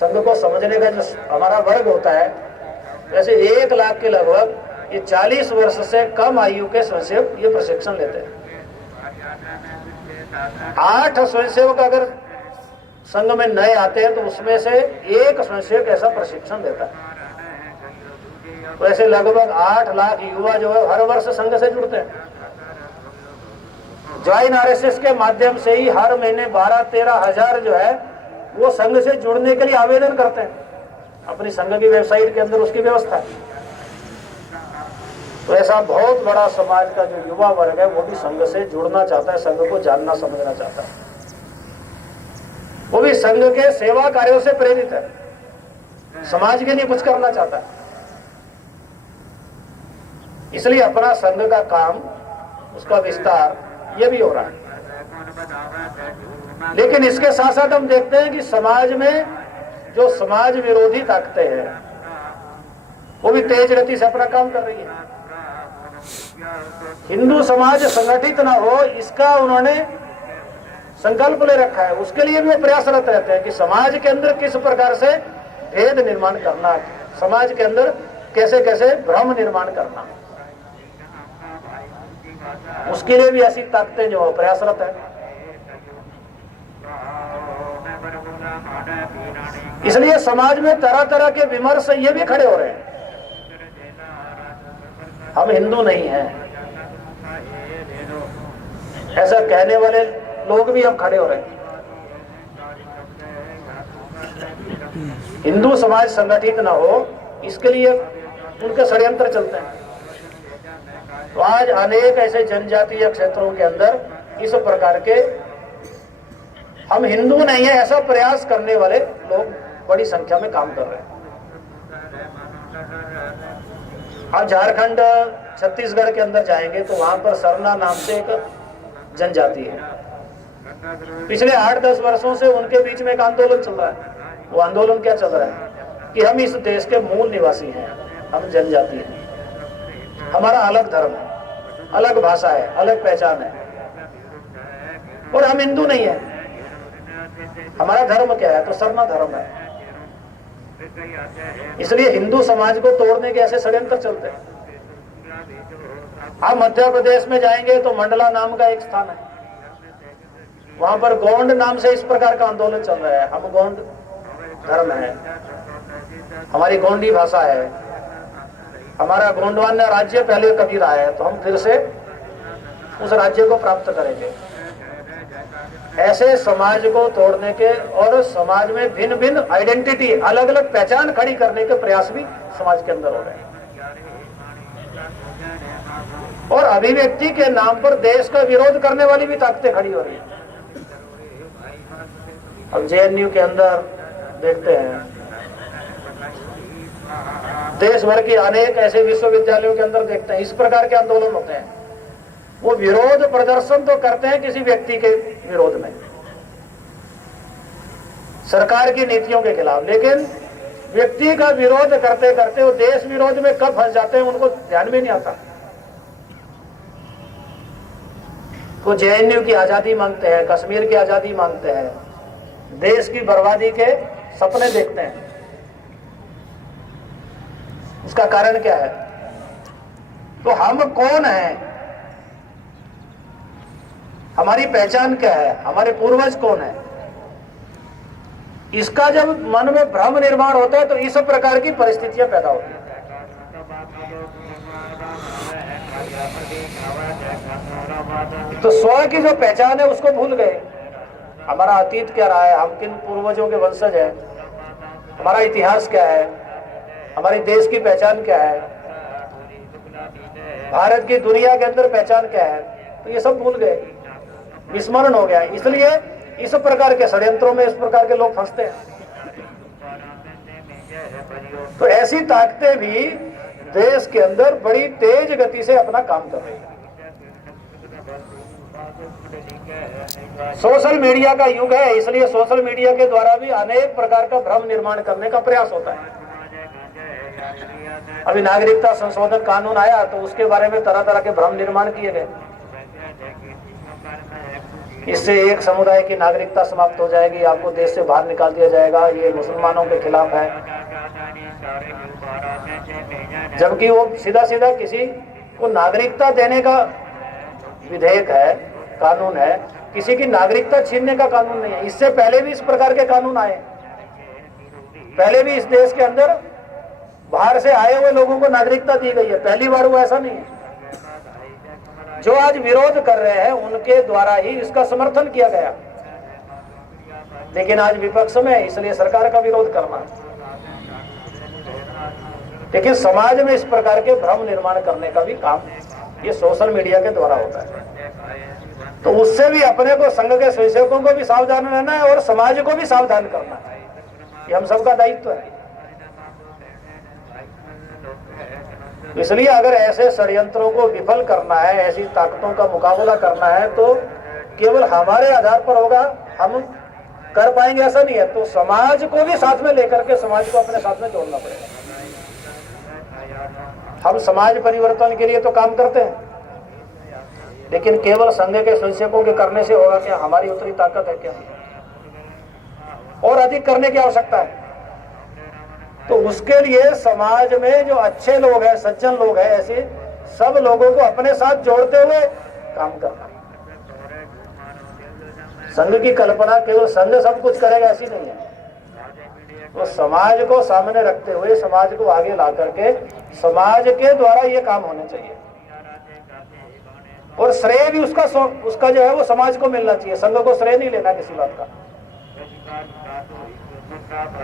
संघ को समझने का जो हमारा वर्ग होता है, वैसे 1 लाख के लगभग ये 40 वर्ष से कम आयु के स्वयंसेवक ये प्रशिक्षण लेते हैं। 8 स्वयंसेवक अगर संघ में नए आते हैं तो उसमें से 1 स्वयंसेवक ऐसा प्रशिक्षण देता है। तो ऐसे लगभग 8 लाख युवा जो है हर वर्ष संघ से जुड़ते हैं। ज्वाइन आरएसएस के माध्यम से ही हर महीने 12-13 हजार जो है वो संघ से जुड़ने के लिए आवेदन करते हैं। अपनी संघ की वेबसाइट के अंदर उसकी व्यवस्था है। तो ऐसा बहुत बड़ा समाज का जो युवा वर्ग है वो भी संघ से जुड़ना चाहता है, संघ को जानना समझना चाहता है, वो भी संघ के सेवा कार्यों से प्रेरित है, समाज के लिए कुछ करना चाहता है। इसलिए अपना संघ का काम, उसका विस्तार ये भी हो रहा है। लेकिन इसके साथ साथ हम देखते हैं कि समाज में जो समाज विरोधी ताकतें हैं वो भी तेज गति से अपना काम कर रही है। हिंदू समाज संगठित ना हो इसका उन्होंने संकल्प ले रखा है। उसके लिए भी वो प्रयासरत रहते हैं कि समाज के अंदर किस प्रकार से भेद निर्माण करना, समाज के अंदर कैसे कैसे भ्रम निर्माण करना, उसके लिए भी ऐसी ताकतें जो प्रयासरत है। इसलिए समाज में तरह तरह के विमर्श ये भी खड़े हो रहे हैं। हम हिंदू नहीं हैं ऐसा कहने वाले लोग भी हम खड़े हो रहे हैं। हिंदू समाज संगठित ना हो इसके लिए उनके षड्यंत्र चलते हैं। तो आज अनेक ऐसे जनजातीय क्षेत्रों के अंदर इस प्रकार के हम हिंदू नहीं है ऐसा प्रयास करने वाले लोग बड़ी संख्या में काम कर रहे हैं। आप झारखंड, छत्तीसगढ़ के अंदर जाएंगे तो वहां पर सरना नाम से एक जनजाति है। पिछले 8-10 वर्षों से उनके बीच में एक आंदोलन चल रहा है। वो आंदोलन क्या चल रहा है कि हम इस देश के मूल निवासी हैं, हम जनजाति हैं, हमारा अलग धर्म है, अलग भाषा है, अलग पहचान है, और हम हिंदू नहीं है। हमारा धर्म क्या है? तो सर्वना धर्म है। इसलिए हिंदू समाज को तोड़ने के ऐसे षड्यंत्र चलते हैं। आप मध्य प्रदेश में जाएंगे तो मंडला नाम का एक स्थान है, वहां पर गोंड नाम से इस प्रकार का आंदोलन चल रहा है। हम गोंड धर्म है, हमारी गोंडी भाषा है, हमारा गोंडवान्य राज्य पहले कभी रहा है, तो हम फिर से उस राज्य को प्राप्त करेंगे। ऐसे समाज को तोड़ने के और समाज में भिन्न भिन्न आइडेंटिटी, अलग अलग पहचान खड़ी करने के प्रयास भी समाज के अंदर हो रहे हैं, और अभिव्यक्ति के नाम पर देश का विरोध करने वाली भी ताकतें खड़ी हो रही है। अब जेएनयू के अंदर देखते हैं, देश भर के अनेक ऐसे विश्वविद्यालयों के अंदर देखते हैं इस प्रकार के आंदोलन होते हैं। वो विरोध प्रदर्शन तो करते हैं किसी व्यक्ति के विरोध में, सरकार की नीतियों के खिलाफ, लेकिन व्यक्ति का विरोध करते करते वो देश विरोध में कब फंस जाते हैं उनको ध्यान में नहीं आता। वो जेएनयू की आजादी मांगते हैं, कश्मीर की आजादी मांगते हैं, देश की बर्बादी के सपने देखते हैं। उसका कारण क्या है? तो हम कौन हैं, हमारी पहचान क्या है, हमारे पूर्वज कौन है, इसका जब मन में भ्रम निर्माण होता है तो इस प्रकार की परिस्थितियां पैदा होती हैं। तो स्व की जो पहचान है उसको भूल गए। हमारा अतीत क्या रहा है, हम किन पूर्वजों के वंशज हैं, हमारा इतिहास क्या है, हमारे देश की पहचान क्या है, भारत की दुनिया के अंदर पहचान क्या है, तो ये सब भूल गए, विस्मरण हो गया। इसलिए इस प्रकार के षड्यंत्रों में इस प्रकार के लोग फंसते हैं। तो ऐसी ताकतें भी देश के अंदर बड़ी तेज गति से अपना काम कर रही है। सोशल मीडिया का युग है, इसलिए सोशल मीडिया के द्वारा भी अनेक प्रकार का भ्रम निर्माण करने का प्रयास होता है। अभी नागरिकता संशोधन कानून आया तो उसके बारे में तरह तरह के भ्रम निर्माण किए गए। इससे एक समुदाय की नागरिकता समाप्त हो जाएगी, आपको देश से बाहर निकाल दिया जाएगा, ये मुसलमानों के खिलाफ है, जबकि वो सीधा सीधा किसी को नागरिकता देने का विधेयक है, कानून है, किसी की नागरिकता छीनने का कानून नहीं है। इससे पहले भी इस प्रकार के कानून आए, पहले भी इस देश के अंदर बाहर से आए हुए लोगों को नागरिकता दी गई है, पहली बार हुआ ऐसा नहीं है। जो आज विरोध कर रहे हैं उनके द्वारा ही इसका समर्थन किया गया, लेकिन आज विपक्ष में, इसलिए सरकार का विरोध करना। लेकिन समाज में इस प्रकार के भ्रम निर्माण करने का भी काम ये सोशल मीडिया के द्वारा होता है। तो उससे भी अपने को, संघ के स्वयंसेवकों को भी सावधान रहना है और समाज को भी सावधान करना है, ये हम सबका दायित्व है। इसलिए अगर ऐसे षड्यंत्रों को विफल करना है, ऐसी ताकतों का मुकाबला करना है, तो केवल हमारे आधार पर होगा, हम कर पाएंगे ऐसा नहीं है। तो समाज को भी साथ में लेकर के समाज को अपने साथ में जोड़ना पड़ेगा। हम समाज परिवर्तन के लिए तो काम करते हैं, लेकिन केवल संघ के स्वयंसेवकों के करने से होगा क्या? हमारी उतनी ताकत है क्या? और अधिक करने की आवश्यकता है। तो उसके लिए समाज में जो अच्छे लोग हैं, सज्जन लोग हैं, ऐसे सब लोगों को अपने साथ जोड़ते हुए काम करना। संघ की कल्पना केवल संघ सब कुछ करेगा ऐसी नहीं है। तो समाज को सामने रखते हुए, समाज को आगे ला करके समाज के द्वारा ये काम होने चाहिए, और श्रेय भी उसका जो है वो समाज को मिलना चाहिए। संघ को श्रेय नहीं लेना किसी बात का।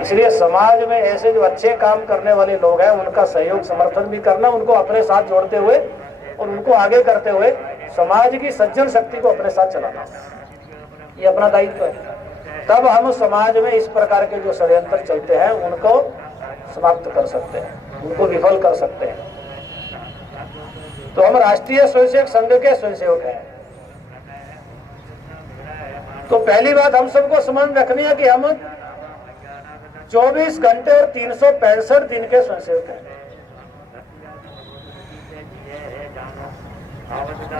इसलिए समाज में ऐसे जो अच्छे काम करने वाले लोग हैं उनका सहयोग समर्थन भी करना, उनको अपने साथ जोड़ते हुए और उनको आगे करते हुए समाज की सज्जन शक्ति को अपने साथ चलाना, ये अपना दायित्व है। तब हम समाज में इस प्रकार के जो षड्यंत्र चलते हैं उनको समाप्त कर सकते हैं, उनको विफल कर सकते हैं। तो हम राष्ट्रीय स्वयंसेवक संघ के स्वयंसेवक हैं। तो पहली बात हम सबको समझ रखनी है कि हम 24 घंटे और 365 दिन के स्वयंसेवक हैं।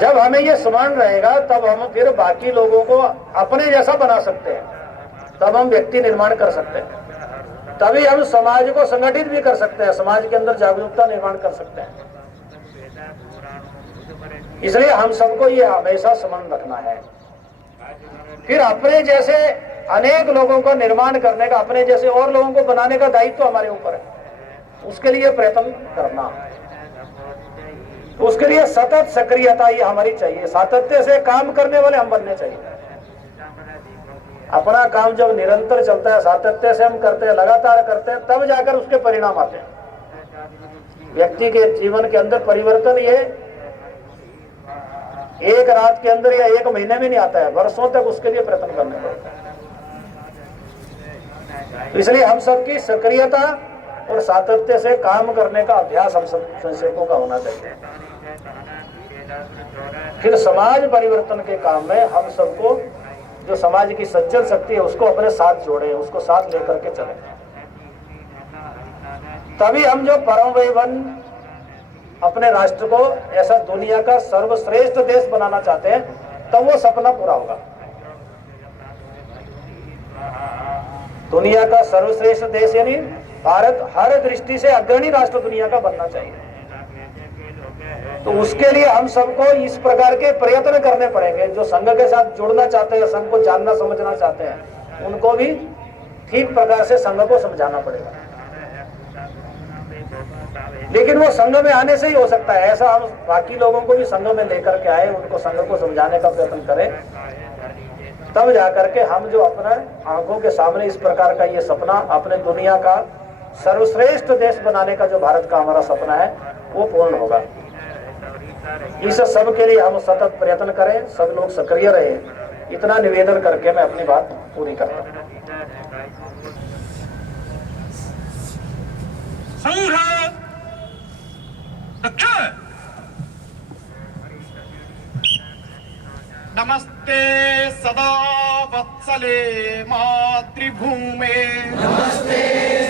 जब हमें ये स्मरण रहेगा तब हम फिर बाकी लोगों को अपने जैसा बना सकते हैं, तब हम व्यक्ति निर्माण कर सकते हैं, तभी हम समाज को संगठित भी कर सकते हैं, समाज के अंदर जागरूकता निर्माण कर सकते हैं। इसलिए हम सबको ये हमेशा स्मरण रखना है। फिर अपने जैसे अनेक लोगों को निर्माण करने का, अपने जैसे और लोगों को बनाने का दायित्व हमारे ऊपर है, उसके लिए प्रयत्न करना, उसके लिए सतत सक्रियता ये हमारी चाहिए। सातत्य से काम करने वाले हम बनने चाहिए। अपना काम जब निरंतर चलता है, सातत्य से हम करते हैं, लगातार करते हैं, तब जाकर उसके परिणाम आते हैं। व्यक्ति के जीवन के अंदर परिवर्तन ये एक रात के अंदर या एक महीने में नहीं आता है, वर्षों तक उसके लिए प्रयत्न करने पड़ता है। तो इसलिए हम सबकी सक्रियता और सातत्य से काम करने का अभ्यास हम सब संसेवकों का होना चाहिए। फिर समाज परिवर्तन के काम में हम सबको, जो समाज की सज्जन शक्ति है, उसको अपने साथ जोड़े, उसको साथ लेकर के चले, तभी हम जो परम वैभव अपने राष्ट्र को ऐसा दुनिया का सर्वश्रेष्ठ देश बनाना चाहते हैं, तब वो सपना पूरा होगा। दुनिया का सर्वश्रेष्ठ देश यानी भारत हर दृष्टि से अग्रणी राष्ट्र दुनिया का बनना चाहिए। तो उसके लिए हम सबको इस प्रकार के प्रयत्न करने पड़ेंगे। जो संघ के साथ जुड़ना चाहते हैं, संघ को जानना समझना चाहते हैं, उनको भी ठीक प्रकार से संघ को समझाना पड़ेगा। लेकिन वो संघ में आने से ही हो सकता है। ऐसा हम बाकी लोगों को भी संघ में लेकर के आए, उनको संघ को समझाने का प्रयत्न करें, तब जाकर के हम जो अपना आंखों के सामने इस प्रकार का ये सपना, अपने दुनिया का सर्वश्रेष्ठ देश बनाने का जो भारत का हमारा सपना है, वो पूर्ण होगा। इस सब के लिए हम सतत प्रयत्न करें, सब लोग सक्रिय रहे। इतना निवेदन करके मैं अपनी बात पूरी करता हूँ। नमस्ते सदा वत्सले मातृभूमे, नमस्ते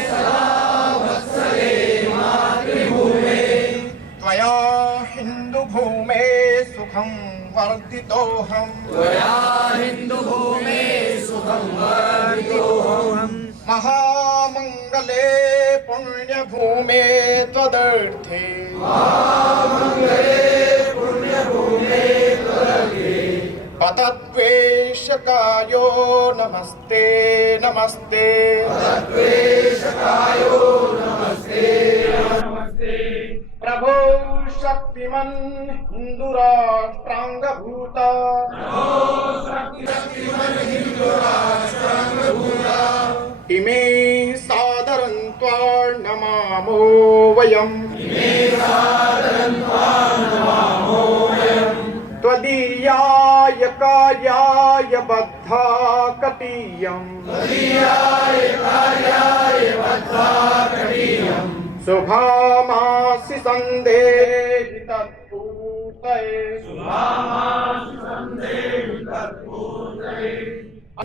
सदा वत्सले मातृभूमे, त्वया हिंदू भूमे सुखं वर्धितोऽहम्, त्वया हिंदू भूमे सुखं वर्धितोऽहम्, महामंगले पुण्य भूमे त्वदर्थे, महामंगले पुण्य भूमे त्वदर्थे, पतद्वेषकायो नमस्ते नमस्ते, पतद्वेषकायो नमस्ते नमस्ते, प्रभो शक्तिमन् हिन्दुराष्ट्राङ्गभूता, प्रभो शक्तिमन् हिन्दुराष्ट्राङ्गभूता, इमे सादरं त्वां नमामो वयम्, इमे सादरं त्वां नमामो वयम्, त्वदीयाय कार्याय बद्धा कटीयम्, त्वदीयाय कार्याय बद्धा कटीयम्, शुभामासि सन्देहि तत्पूर्तये, शुभामासि सन्देहि तत्पूर्तये,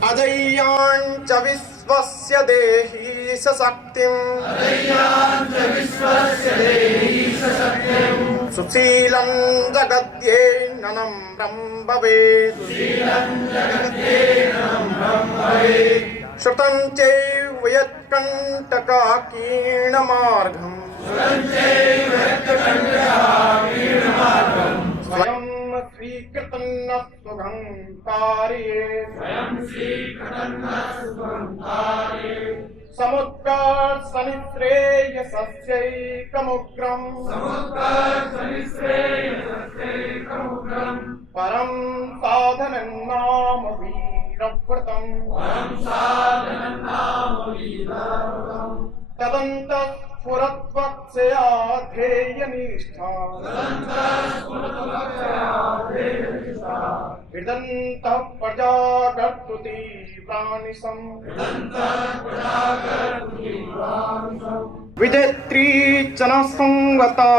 अजय्याञ्च विश्वस्य देहि सशक्तिम्, अजय्याञ्च विश्वस्य देहि सशक्तिम्, सुशीलं जगद्येननं भवेत्, सुशीलं जगद्येननं भवेत्, श्रुतं चैव यत्कण्टकाकीर्णमार्गम्, श्रुतं चैव यत्कण्टकाकीर्णमार्गम्, स्वयं स्वीकृतं न सुखं कार्ये, स्वयं स्वीकृतं न सुखं कार्ये, समुत्कर्षनिश्रेयसस्यैकमुग्रम्, समुत्कर्षनिश्रेयसस्यैकमुग्रम्, परं साधनं नाम वीरव्रतम्, परं साधनं नाम वीरव्रतम्, तदन्तः स्फुरत्वक्षया ध्येयनिष्ठा, तदन्तः स्फुरत्वक्षया ध्येयनिष्ठा, हृदन्तः प्रजागर्तु तीव्रानिशम्, हृदन्तः प्रजागर्तु तीव्रानिशम्, विदेत्री च न संगता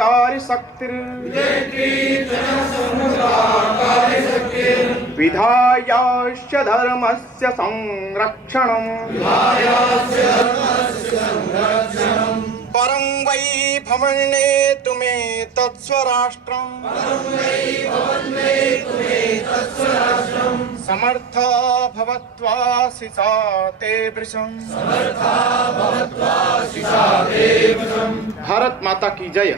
कार्यशक्तिर्, विदेत्री च न संगता कार्यशक्तिर्, विधायाश्च धर्मस्य संरक्षणम्, विधायाश्च धर्मस्य संरक्षणम्, परं वै भवन्ने तुमे तत्स्वराष्ट्रम् समर्थ भवत्वासि सा ते वृषम् भारत माता की जय।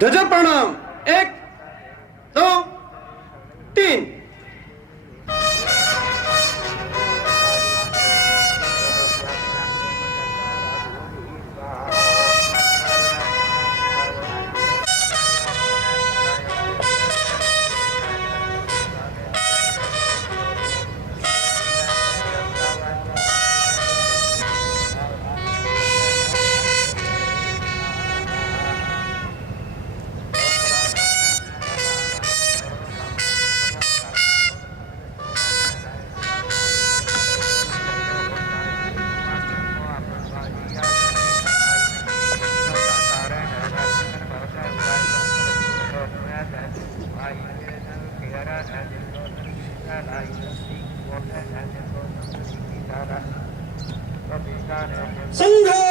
ध्वजा प्रणाम 1 2 3। संघ